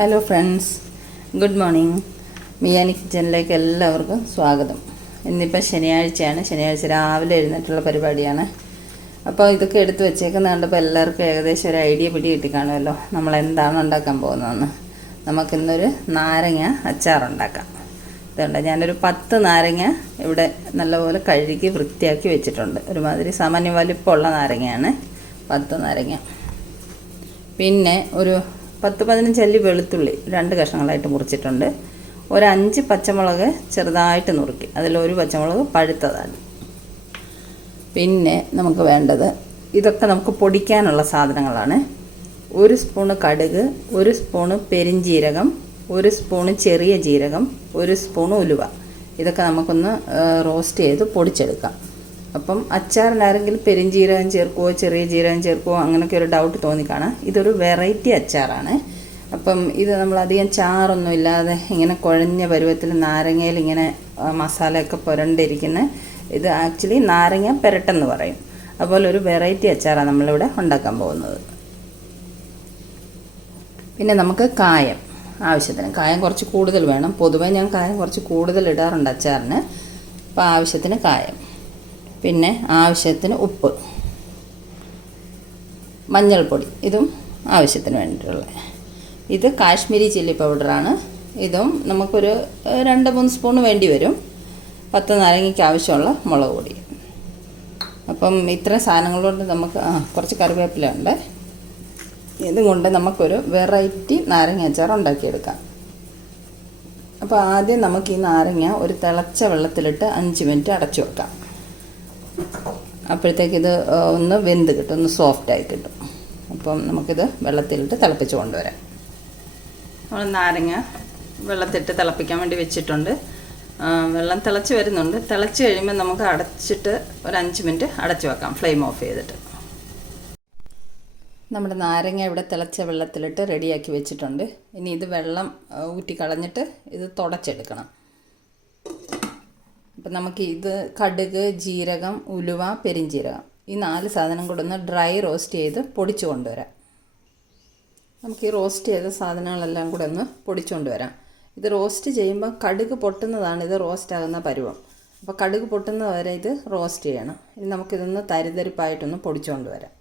Hello friends, good morning. മിയാനി കിച്ചണിലേക്ക് എല്ലാവർക്കും സ്വാഗതം. ഇന്നിപ്പോൾ ശനിയാഴ്ചയാണ്. ശനിയാഴ്ച രാവിലെ എഴുന്നേറ്റുള്ള പരിപാടിയാണ്. അപ്പോൾ ഇതൊക്കെ എടുത്ത് വെച്ചേക്കുന്ന കണ്ടപ്പോൾ എല്ലാവർക്കും ഏകദേശം ഒരു ഐഡിയ പിടി കിട്ടി കാണുമല്ലോ നമ്മൾ എന്താണ് ഉണ്ടാക്കാൻ പോകുന്നതെന്ന്. നമുക്കിന്നൊരു നാരങ്ങ അച്ചാറുണ്ടാക്കാം. ഇതുണ്ട്, ഞാനൊരു 10 നാരങ്ങ ഇവിടെ നല്ലപോലെ കഴുകി വൃത്തിയാക്കി വെച്ചിട്ടുണ്ട്. ഒരുമാതിരി സാമാന്യ വലിപ്പമുള്ള നാരങ്ങയാണ് 10 നാരങ്ങ. പിന്നെ ഒരു 10-15 അല്ലി വെളുത്തുള്ളി 2 കഷ്ണങ്ങളായിട്ട് മുറിച്ചിട്ടുണ്ട്. ഒരു 5 പച്ചമുളക് ചെറുതായിട്ട് നുറുക്കി, അതിലൊരു പച്ചമുളക് പഴുത്തതാണ്. പിന്നെ നമുക്ക് വേണ്ടത്, ഇതൊക്കെ നമുക്ക് പൊടിക്കാനുള്ള സാധനങ്ങളാണ്. 1 സ്പൂണ് കടുക്, 1 സ്പൂണ് പെരിഞ്ജീരകം, 1 സ്പൂണ് ചെറിയ ജീരകം, 1 സ്പൂണ് ഉലുവ. ഇതൊക്കെ നമുക്കൊന്ന് റോസ്റ്റ് ചെയ്ത് പൊടിച്ചെടുക്കാം. അപ്പം അച്ചാറിനാരെങ്കിലും പെരിഞ്ജീരകം ചേർക്കുമോ ചെറിയ ജീരകം ചേർക്കുമോ അങ്ങനെയൊക്കെ ഒരു ഡൗട്ട് തോന്നിക്കാണാം. ഇതൊരു വെറൈറ്റി അച്ചാറാണ്. അപ്പം ഇത് നമ്മളധികം ചാറൊന്നും ഇല്ലാതെ ഇങ്ങനെ കുഴഞ്ഞ പരുവത്തിൽ നാരങ്ങയിൽ ഇങ്ങനെ മസാലയൊക്കെ പുരണ്ടിരിക്കുന്ന ഇത് ആക്ച്വലി നാരങ്ങ പെരട്ടെന്ന് പറയും. അതുപോലെ ഒരു വെറൈറ്റി അച്ചാറാണ് നമ്മളിവിടെ ഉണ്ടാക്കാൻ പോകുന്നത്. പിന്നെ നമുക്ക് കായം ആവശ്യത്തിന്, കായം കുറച്ച് കൂടുതൽ വേണം. പൊതുവേ ഞാൻ കായം കുറച്ച് കൂടുതൽ ഇടാറുണ്ട് അച്ചാറിന്. അപ്പോൾ ആവശ്യത്തിന് കായം, പിന്നെ ആവശ്യത്തിന് ഉപ്പ്, മഞ്ഞൾപ്പൊടി, ഇതും ആവശ്യത്തിന് വേണ്ടിയിട്ടുള്ളത്. ഇത് കാശ്മീരി ചില്ലി പൗഡറാണ്. ഇതും നമുക്കൊരു 2-3 സ്പൂൺ വേണ്ടി വരും. 10 നാരങ്ങയ്ക്ക് ആവശ്യമുള്ള മുളക് പൊടി. അപ്പം ഇത്രയും സാധനങ്ങളുകൊണ്ട് നമുക്ക് കുറച്ച് കറിവേപ്പില ഉണ്ട്. ഇതുകൊണ്ട് നമുക്കൊരു വെറൈറ്റി നാരങ്ങ അച്ചാർ ഉണ്ടാക്കിയെടുക്കാം. അപ്പോൾ ആദ്യം നമുക്ക് ഈ നാരങ്ങ ഒരു തിളച്ച വെള്ളത്തിലിട്ട് 5 മിനിറ്റ് അടച്ചു വെക്കാം. അപ്പോഴത്തേക്ക് ഇത് ഒന്ന് വെന്ത് കിട്ടും, ഒന്ന് സോഫ്റ്റായി കിട്ടും. അപ്പം നമുക്കിത് വെള്ളത്തിലിട്ട് തിളപ്പിച്ച് കൊണ്ടുവരാം. നമ്മൾ നാരങ്ങ വെള്ളത്തിട്ട് തിളപ്പിക്കാൻ വേണ്ടി വെച്ചിട്ടുണ്ട്. വെള്ളം തിളച്ച് വരുന്നുണ്ട്. തിളച്ച് കഴിയുമ്പോൾ നമുക്ക് അടച്ചിട്ട് ഒരു 5 മിനിറ്റ് അടച്ചു വെക്കാം, ഫ്ലെയിം ഓഫ് ചെയ്തിട്ട്. നമ്മുടെ നാരങ്ങ ഇവിടെ തിളച്ച വെള്ളത്തിലിട്ട് റെഡിയാക്കി വെച്ചിട്ടുണ്ട്. ഇനി ഇത് വെള്ളം ഊറ്റി കളഞ്ഞിട്ട് ഇത് തുടച്ചെടുക്കണം. അപ്പം നമുക്ക് ഇത് കടുക്, ജീരകം, ഉലുവ, പെരിഞ്ജീരകം, ഈ 4 സാധനം കൂടെ ഒന്ന് ഡ്രൈ റോസ്റ്റ് ചെയ്ത് പൊടിച്ചു കൊണ്ടുവരാം. നമുക്ക് ഈ റോസ്റ്റ് ചെയ്ത സാധനങ്ങളെല്ലാം കൂടെ ഒന്ന് പൊടിച്ചു കൊണ്ടുവരാം. ഇത് റോസ്റ്റ് ചെയ്യുമ്പോൾ കടുക് പൊട്ടുന്നതാണ് ഇത് റോസ്റ്റ് ആകുന്ന പരുവം. അപ്പോൾ കടുക് പൊട്ടുന്നത് വരെ ഇത് റോസ്റ്റ് ചെയ്യണം. ഇനി നമുക്കിതൊന്ന് തരിതരിപ്പായിട്ടൊന്ന് പൊടിച്ചു കൊണ്ടുവരാം.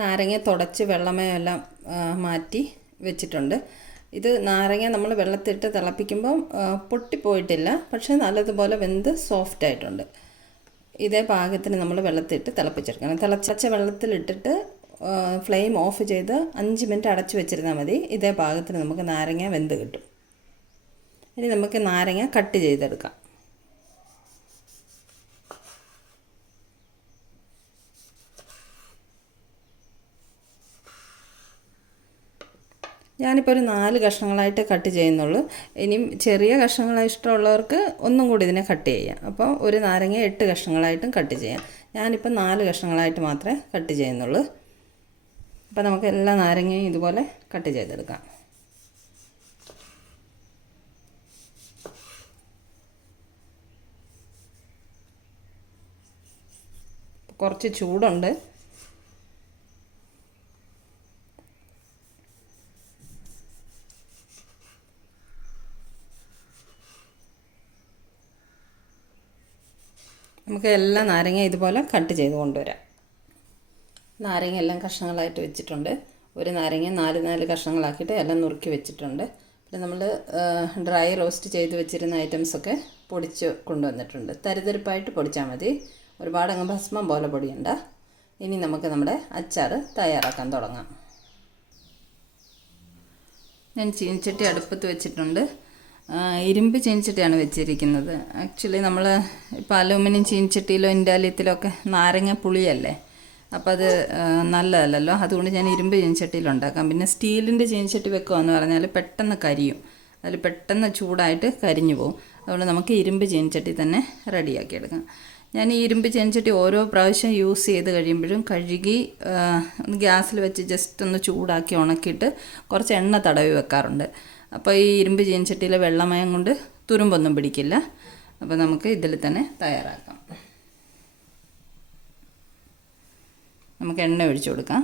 നാരങ്ങ തുടച്ച് വെള്ളമയെല്ലാം മാറ്റി വെച്ചിട്ടുണ്ട്. ഇത് നാരങ്ങ നമ്മൾ വെള്ളത്തിട്ട് തിളപ്പിക്കുമ്പം പൊട്ടിപ്പോയിട്ടില്ല, പക്ഷേ നല്ലതുപോലെ വെന്ത് സോഫ്റ്റായിട്ടുണ്ട്. ഇതേ പാകത്തിന് നമ്മൾ വെള്ളത്തിട്ട് തിളപ്പിച്ചെടുക്കണം. തിളച്ച വെള്ളത്തിലിട്ടിട്ട് ഫ്ലെയിം ഓഫ് ചെയ്ത് 5 മിനിറ്റ് അടച്ചു വെച്ചിരുന്നാൽ മതി. ഇതേ പാകത്തിന് നമുക്ക് നാരങ്ങ വെന്ത് കിട്ടും. ഇനി നമുക്ക് നാരങ്ങ കട്ട് ചെയ്തെടുക്കാം. ഞാനിപ്പോൾ ഒരു 4 കഷ്ണങ്ങളായിട്ട് കട്ട് ചെയ്യുന്നുള്ളൂ. ഇനിയും ചെറിയ കഷ്ണങ്ങൾ ഇഷ്ടമുള്ളവർക്ക് ഒന്നും കൂടി ഇതിനെ കട്ട് ചെയ്യാം. അപ്പോൾ ഒരു നാരങ്ങ 8 കഷ്ണങ്ങളായിട്ടും കട്ട് ചെയ്യാം. ഞാനിപ്പോൾ 4 കഷ്ണങ്ങളായിട്ട് മാത്രമേ കട്ട് ചെയ്യുന്നുള്ളൂ. അപ്പോൾ നമുക്ക് എല്ലാ നാരങ്ങയും ഇതുപോലെ കട്ട് ചെയ്തെടുക്കാം. കുറച്ച് ചൂടുണ്ട്. നമുക്ക് എല്ലാ നാരങ്ങ ഇതുപോലെ കട്ട് ചെയ്ത് കൊണ്ടുവരാം. നാരങ്ങ എല്ലാം കഷ്ണങ്ങളായിട്ട് വെച്ചിട്ടുണ്ട്. ഒരു നാരങ്ങ 4 കഷ്ണങ്ങളാക്കിയിട്ട് എല്ലാം നുറുക്കി വെച്ചിട്ടുണ്ട്. പിന്നെ നമ്മൾ ഡ്രൈ റോസ്റ്റ് ചെയ്ത് വെച്ചിരുന്ന ഐറ്റംസൊക്കെ പൊടിച്ച് കൊണ്ടുവന്നിട്ടുണ്ട്. തരിതരിപ്പായിട്ട് പൊടിച്ചാൽ മതി, ഒരുപാട് അങ്ങ് ഭസ്മം പോലെ പൊടിയണ്ട. ഇനി നമുക്ക് നമ്മുടെ അച്ചാർ തയ്യാറാക്കാൻ തുടങ്ങാം. ഞാൻ ചീനിച്ചട്ടി അടുപ്പത്ത് വെച്ചിട്ടുണ്ട്. ഇരുമ്പ് ചീനിച്ചട്ടിയാണ് വെച്ചിരിക്കുന്നത്. ആക്ച്വലി നമ്മൾ ഇപ്പോൾ അലൂമിനിയം ചീനിച്ചട്ടിയിലോ ഇൻഡാലിയത്തിലോ ഒക്കെ നാരങ്ങ പുളിയല്ലേ, അപ്പോൾ അത് നല്ലതല്ലല്ലോ. അതുകൊണ്ട് ഞാൻ ഇരുമ്പ് ചീനിച്ചട്ടിയിലുണ്ടാക്കാം. പിന്നെ സ്റ്റീലിൻ്റെ ചീനിച്ചട്ടി വെക്കുകയെന്ന് പറഞ്ഞാൽ പെട്ടെന്ന് കരിയും, അതിൽ പെട്ടെന്ന് ചൂടായിട്ട് കരിഞ്ഞു പോകും. അതുകൊണ്ട് നമുക്ക് ഇരുമ്പ് ചീനിച്ചട്ടി തന്നെ റെഡിയാക്കി എടുക്കാം. ഞാൻ ഈ ഇരുമ്പ് ചീനിച്ചട്ടി ഓരോ പ്രാവശ്യം യൂസ് ചെയ്ത് കഴിയുമ്പോഴും കഴുകി ഗ്യാസിൽ വെച്ച് ജസ്റ്റ് ഒന്ന് ചൂടാക്കി ഉണക്കിയിട്ട് കുറച്ച് എണ്ണ തടവി വെക്കാറുണ്ട്. അപ്പോൾ ഈ ഇരുമ്പ് ചീനിച്ചട്ടിയിലെ വെള്ളമയം കൊണ്ട് തുരുമ്പൊന്നും പിടിക്കില്ല. അപ്പോൾ നമുക്ക് ഇതിൽ തന്നെ തയ്യാറാക്കാം. നമുക്ക് എണ്ണ ഒഴിച്ചു കൊടുക്കാം.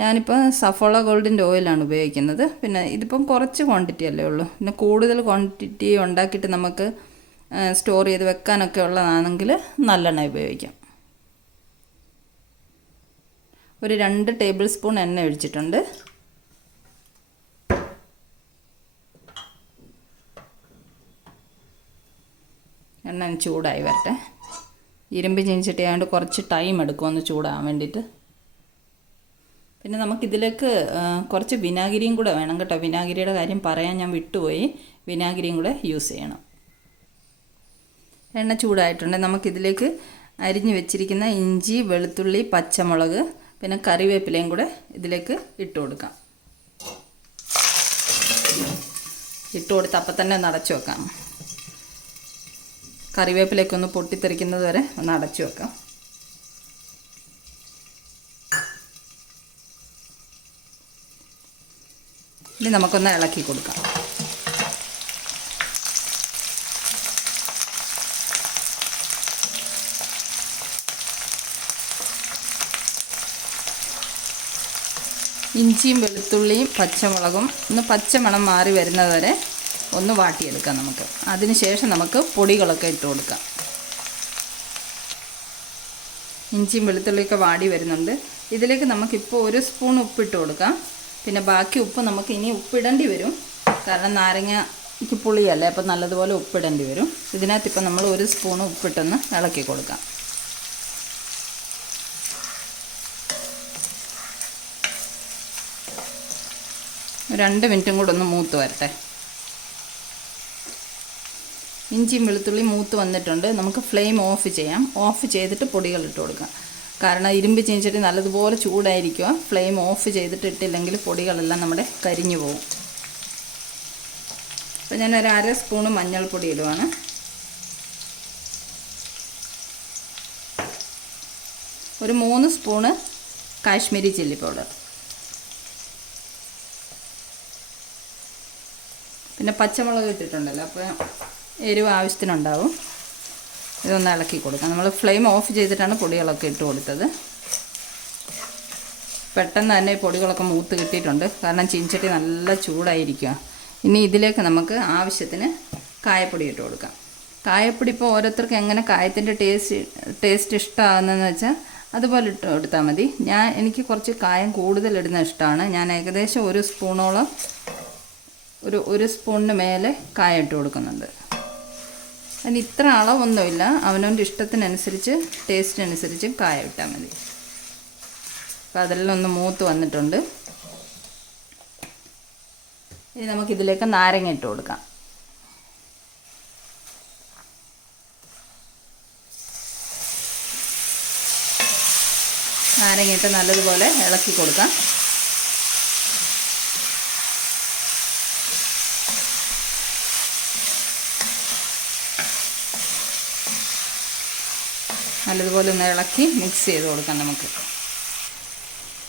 ഞാനിപ്പോൾ സഫോള ഗോൾഡിൻ്റെ ഓയിലാണ് ഉപയോഗിക്കുന്നത്. പിന്നെ ഇതിപ്പം കുറച്ച് ക്വാണ്ടിറ്റി അല്ലേ ഉള്ളൂ. പിന്നെ കൂടുതൽ ക്വാണ്ടിറ്റി ഉണ്ടാക്കിയിട്ട് നമുക്ക് സ്റ്റോർ ചെയ്ത് വെക്കാനൊക്കെ ഉള്ളതാണെങ്കിൽ നല്ലെണ്ണ ഉപയോഗിക്കാം. ഒരു 2 ടേബിൾ സ്പൂൺ എണ്ണ ഒഴിച്ചിട്ടുണ്ട്. എണ്ണ ചൂടായി വരട്ടെ. ഇരുമ്പ് ചീനിച്ചട്ടി ആയതുകൊണ്ട് കുറച്ച് ടൈം എടുക്കും ഒന്ന് ചൂടാകാൻ വേണ്ടിയിട്ട്. പിന്നെ നമുക്കിതിലേക്ക് കുറച്ച് വിനാഗിരിയും കൂടെ വേണം കേട്ടോ. വിനാഗിരിയുടെ കാര്യം പറയാൻ ഞാൻ വിട്ടുപോയി. വിനാഗിരിയും കൂടെ യൂസ് ചെയ്യണം. എണ്ണ ചൂടായിട്ടുണ്ട്. നമുക്കിതിലേക്ക് അരിഞ്ഞ് വെച്ചിരിക്കുന്ന ഇഞ്ചി, വെളുത്തുള്ളി, പച്ചമുളക്, പിന്നെ കറിവേപ്പിലയും കൂടെ ഇതിലേക്ക് ഇട്ട് കൊടുക്കാം. ഇട്ട് കൊടുത്ത് അപ്പം തന്നെ ഒന്ന് അടച്ചു വെക്കാം. കറിവേപ്പിലയൊക്കെ ഒന്ന് പൊട്ടിത്തെറിക്കുന്നത് വരെ ഒന്ന് അടച്ചു വെക്കാം. ഇനി നമുക്കൊന്ന് ഇളക്കി കൊടുക്കാം. ഇഞ്ചിയും വെളുത്തുള്ളിയും പച്ചമുളകും ഒന്ന് പച്ചമണം മാറി വരുന്നത് വരെ ഒന്ന് വാട്ടിയെടുക്കാം നമുക്ക്. അതിനുശേഷം നമുക്ക് പൊടികളൊക്കെ ഇട്ട് കൊടുക്കാം. ഇഞ്ചിയും വെളുത്തുള്ളിയൊക്കെ വാടി വരുന്നുണ്ട്. ഇതിലേക്ക് നമുക്കിപ്പോൾ 1 സ്പൂൺ ഉപ്പിട്ട് കൊടുക്കാം. പിന്നെ ബാക്കി ഉപ്പ് നമുക്ക് ഇനി ഉപ്പിടേണ്ടി വരും. കാരണം നാരങ്ങയ്ക്ക് പുളിയല്ലേ, അപ്പോൾ നല്ലതുപോലെ ഉപ്പിടേണ്ടി വരും. ഇതിനകത്തിപ്പോൾ നമ്മൾ 1 സ്പൂൺ ഉപ്പിട്ടൊന്ന് ഇളക്കി കൊടുക്കാം. ഒരു 2 മിനിറ്റും കൂടെ ഒന്ന് മൂത്ത് വരട്ടെ. ഇഞ്ചിയും വെളുത്തുള്ളി മൂത്ത് വന്നിട്ടുണ്ട്. നമുക്ക് ഫ്ലെയിം ഓഫ് ചെയ്യാം. ഓഫ് ചെയ്തിട്ട് പൊടികൾ ഇട്ട് കൊടുക്കാം. കാരണം ഇരുമ്പ് ചീനിച്ചട്ടി നല്ലതുപോലെ ചൂടായിരിക്കുക. ഫ്ലെയിം ഓഫ് ചെയ്തിട്ട് ഇട്ടില്ലെങ്കിൽ പൊടികളെല്ലാം നമ്മുടെ കരിഞ്ഞു പോകും. അപ്പോൾ ഞാൻ ഒരു 1/2 സ്പൂണ് മഞ്ഞൾപ്പൊടി ഇടുവാണ്. ഒരു 3 സ്പൂണ് കാശ്മീരി ചില്ലി പൗഡർ. പിന്നെ പച്ചമുളക് ഇട്ടിട്ടുണ്ടല്ലോ, അപ്പോൾ എരിവ് ആവശ്യത്തിനുണ്ടാവും. ഇതൊന്ന് ഇളക്കി കൊടുക്കാം. നമ്മൾ ഫ്ലെയിം ഓഫ് ചെയ്തിട്ടാണ് പൊടികളൊക്കെ ഇട്ട് കൊടുത്തത്. പെട്ടെന്ന് തന്നെ പൊടികളൊക്കെ മൂത്ത് കിട്ടിയിട്ടുണ്ട്. കാരണം ചീനിച്ചട്ടി നല്ല ചൂടായിരിക്കുക. ഇനി ഇതിലേക്ക് നമുക്ക് ആവശ്യത്തിന് കായപ്പൊടി ഇട്ട് കൊടുക്കാം. കായപ്പൊടി ഇപ്പോൾ ഓരോരുത്തർക്ക് എങ്ങനെ കായത്തിൻ്റെ ടേസ്റ്റ് ഇഷ്ടമാകുന്നതെന്ന് വെച്ചാൽ അതുപോലെ ഇട്ട് കൊടുത്താൽ മതി. എനിക്ക് കുറച്ച് കായം കൂടുതൽ ഇടുന്ന ഇഷ്ടമാണ്. ഞാൻ ഏകദേശം 1 സ്പൂണോളം, ഒരു സ്പൂണിന് മേലെ കായം ഇട്ട് കൊടുക്കുന്നുണ്ട്. അതിന് ഇത്ര അളവൊന്നുമില്ല. അവനവൻ്റെ ഇഷ്ടത്തിനനുസരിച്ച് ടേസ്റ്റിനനുസരിച്ച് കായം ഇട്ടാൽ മതി. അപ്പോൾ അതെല്ലാം ഒന്ന് മൂത്ത് വന്നിട്ടുണ്ട്. ഇനി നമുക്കിതിലേക്ക് നാരങ്ങ ഇട്ട് കൊടുക്കാം. നാരങ്ങ ഇട്ട് നല്ലതുപോലെ ഇളക്കി കൊടുക്കാം. നല്ലതുപോലെ ഒന്ന് ഇളക്കി മിക്സ് ചെയ്ത് കൊടുക്കാം. നമുക്ക്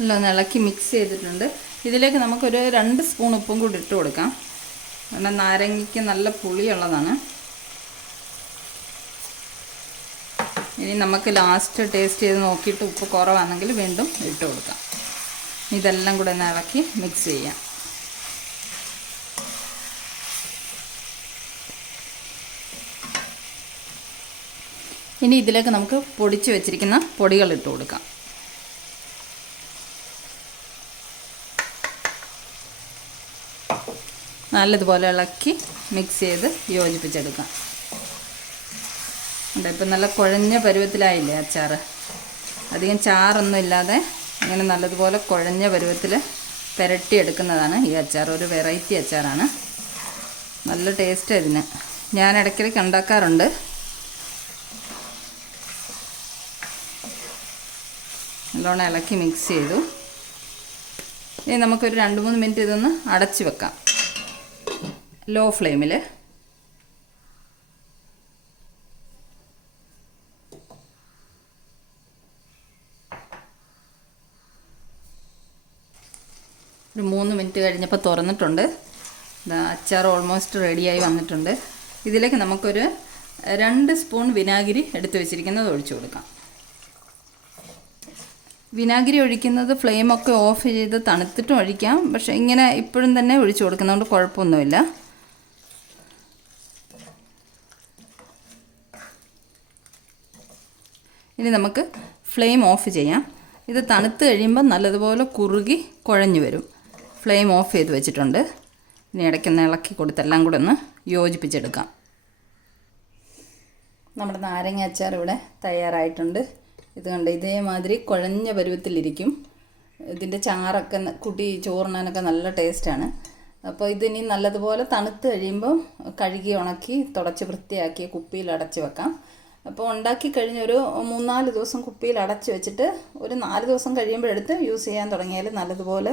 എല്ലാം ഒന്ന് ഇളക്കി മിക്സ് ചെയ്തിട്ടുണ്ട്. ഇതിലേക്ക് നമുക്കൊരു 2 സ്പൂൺ ഉപ്പും കൂടി ഇട്ട് കൊടുക്കാം. കാരണം നാരങ്ങയ്ക്ക് നല്ല പുളിയുള്ളതാണ്. ഇനി നമുക്ക് ലാസ്റ്റ് ടേസ്റ്റ് ചെയ്ത് നോക്കിയിട്ട് ഉപ്പ് കുറവാണെങ്കിൽ വീണ്ടും ഇട്ട് കൊടുക്കാം. ഇതെല്ലാം കൂടെ ഒന്ന് ഇളക്കി മിക്സ് ചെയ്യാം. ഇനി ഇതിലേക്ക് നമുക്ക് പൊടിച്ച് വെച്ചിരിക്കുന്ന പൊടികൾ ഇട്ട് കൊടുക്കാം. നല്ലതുപോലെ ഇളക്കി മിക്സ് ചെയ്ത് യോജിപ്പിച്ചെടുക്കാം. ഇപ്പം നല്ല കുഴഞ്ഞ പരുവത്തിലായില്ലേ അച്ചാർ. അധികം ചാറൊന്നും ഇല്ലാതെ ഇങ്ങനെ നല്ലതുപോലെ കുഴഞ്ഞ പരുവത്തിൽ പുരട്ടിയെടുക്കുന്നതാണ് ഈ അച്ചാർ. ഒരു വെറൈറ്റി അച്ചാറാണ്. നല്ല ടേസ്റ്റ് ഇതിന്. ഞാൻ ഇടയ്ക്കിടയ്ക്ക് ഉണ്ടാക്കാറുണ്ട്. നല്ലോണം ഇളക്കി മിക്സ് ചെയ്തു. ഇനി നമുക്കൊരു 2-3 മിനിറ്റ് ഇതൊന്ന് അടച്ച് വെക്കാം ലോ ഫ്ലെയിമിൽ. ഒരു 3 മിനിറ്റ് കഴിഞ്ഞപ്പോൾ തുറന്നിട്ടുണ്ട്. അച്ചാർ ഓൾമോസ്റ്റ് റെഡിയായി വന്നിട്ടുണ്ട്. ഇതിലേക്ക് നമുക്കൊരു 2 സ്പൂൺ വിനാഗിരി എടുത്ത് വെച്ചിരിക്കുന്നത് ഒഴിച്ചു കൊടുക്കാം. വിനാഗിരി ഒഴിക്കുന്നത് ഫ്ലെയിമൊക്കെ ഓഫ് ചെയ്ത് തണുത്തിട്ടും ഒഴിക്കാം, പക്ഷേ ഇങ്ങനെ ഇപ്പോഴും തന്നെ ഒഴിച്ചു കൊടുക്കുന്നതുകൊണ്ട് കുഴപ്പമൊന്നുമില്ല. ഇനി നമുക്ക് ഫ്ലെയിം ഓഫ് ചെയ്യാം. ഇത് തണുത്ത് കഴിയുമ്പോൾ നല്ലതുപോലെ കുറുകി കുഴഞ്ഞു വരും. ഫ്ലെയിം ഓഫ് ചെയ്ത് വെച്ചിട്ടുണ്ട്. ഇനി ഇടയ്ക്കൊന്ന് ഇളക്കി കൊടുത്തെല്ലാം കൂടെ ഒന്ന് യോജിപ്പിച്ചെടുക്കാം. നമ്മുടെ നാരങ്ങ അച്ചാർ ഇവിടെ തയ്യാറായിട്ടുണ്ട്. ഇത് കണ്ട് ഇതേമാതിരി കുഴഞ്ഞ പരുവത്തിലിരിക്കും. ഇതിൻ്റെ ചാറൊക്കെ കൂട്ടി ചോറിനാനൊക്കെ നല്ല ടേസ്റ്റാണ്. അപ്പോൾ ഇതിനി നല്ലതുപോലെ തണുത്ത് കഴിയുമ്പോൾ കഴുകി ഉണക്കി തുടച്ച് വൃത്തിയാക്കി കുപ്പിയിൽ അടച്ച് വെക്കാം. അപ്പോൾ ഉണ്ടാക്കി കഴിഞ്ഞൊരു 3-4 ദിവസം കുപ്പിയിൽ അടച്ച് വെച്ചിട്ട് ഒരു 4 ദിവസം കഴിയുമ്പോഴെടുത്ത് യൂസ് ചെയ്യാൻ തുടങ്ങിയാൽ നല്ലതുപോലെ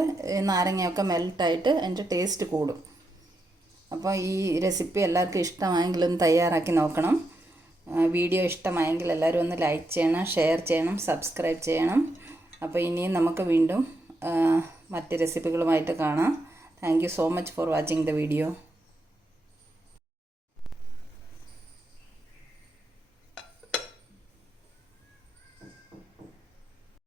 നാരങ്ങയൊക്കെ മെൽട്ടായിട്ട് അതിൻ്റെ ടേസ്റ്റ് കൂടും. അപ്പോൾ ഈ റെസിപ്പി എല്ലാവർക്കും ഇഷ്ടമായെങ്കിലും തയ്യാറാക്കി നോക്കണം. വീഡിയോ ഇഷ്ടമായെങ്കിൽ എല്ലാവരും ഒന്ന് ലൈക്ക് ചെയ്യണം, ഷെയർ ചെയ്യണം, സബ്സ്ക്രൈബ് ചെയ്യണം. അപ്പോൾ ഇനിയും നമുക്ക് വീണ്ടും മറ്റ് റെസിപ്പികളുമായിട്ട് കാണാം. Thank you so much for watching the video.